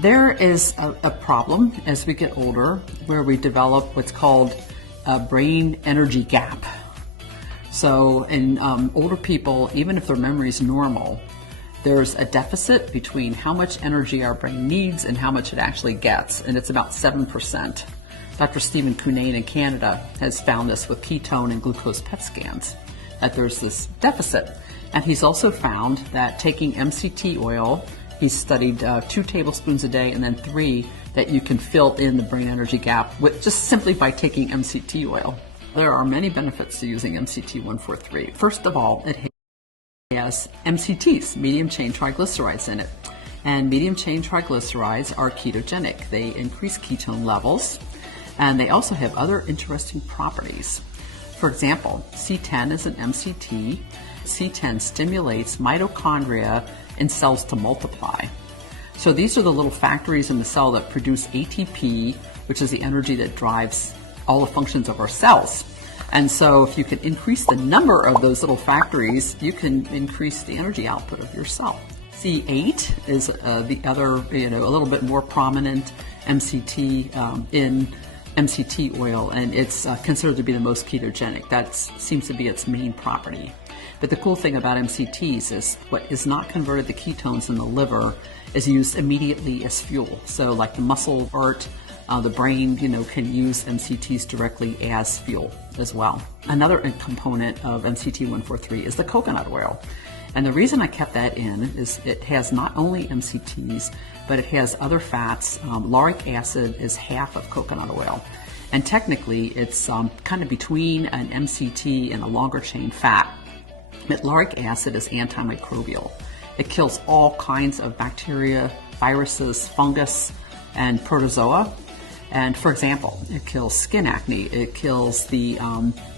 There is a problem as we get older where we develop what's called a brain energy gap. So in older people, even if their memory is normal, there's a deficit between how much energy our brain needs and how much it actually gets, and it's about 7%. Dr. Stephen Cunnane in Canada has found this with ketone and glucose PET scans, that there's this deficit. And he's also found that taking MCT oil, he's studied 2 tablespoons a day and then 3, that you can fill in the brain energy gap with just simply by taking MCT oil. There are many benefits to using MCT 143. First of all, it has MCTs, medium chain triglycerides, in it. And medium chain triglycerides are ketogenic. They increase ketone levels, and they also have other interesting properties. For example, C10 is an MCT. C10 stimulates mitochondria in cells to multiply. So these are the little factories in the cell that produce ATP, which is the energy that drives all the functions of our cells. And so if you can increase the number of those little factories, you can increase the energy output of your cell. C8 is the other, a little bit more prominent MCT in MCT oil, and it's considered to be the most ketogenic. That seems to be its main property. But the cool thing about MCTs is what is not converted to ketones in the liver is used immediately as fuel. So like the muscle part, the brain, can use MCTs directly as fuel as well. Another component of MCT 143 is the coconut oil. And the reason I kept that in is it has not only MCTs, but it has other fats. Lauric acid is half of coconut oil. And technically, it's kind of between an MCT and a longer chain fat. But lauric acid is antimicrobial. It kills all kinds of bacteria, viruses, fungus, and protozoa. And for example, it kills skin acne. It kills the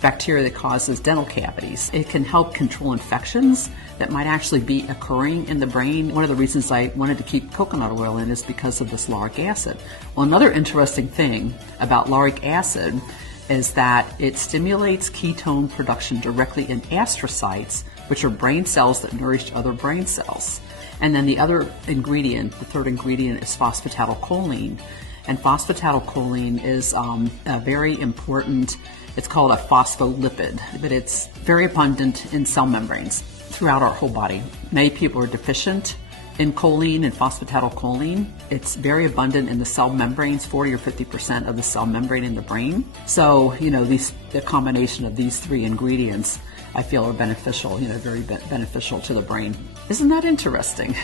bacteria that causes dental cavities. It can help control infections that might actually be occurring in the brain. One of the reasons I wanted to keep coconut oil in is because of this lauric acid. Well, another interesting thing about lauric acid is that it stimulates ketone production directly in astrocytes, which are brain cells that nourish other brain cells. And then the other ingredient, the third ingredient, is phosphatidylcholine. And phosphatidylcholine is a very important, it's called a phospholipid, but it's very abundant in cell membranes throughout our whole body. Many people are deficient in choline and phosphatidylcholine. It's very abundant in the cell membranes, 40 or 50% of the cell membrane in the brain. So, the combination of these 3 ingredients, I feel are beneficial, very beneficial to the brain. Isn't that interesting?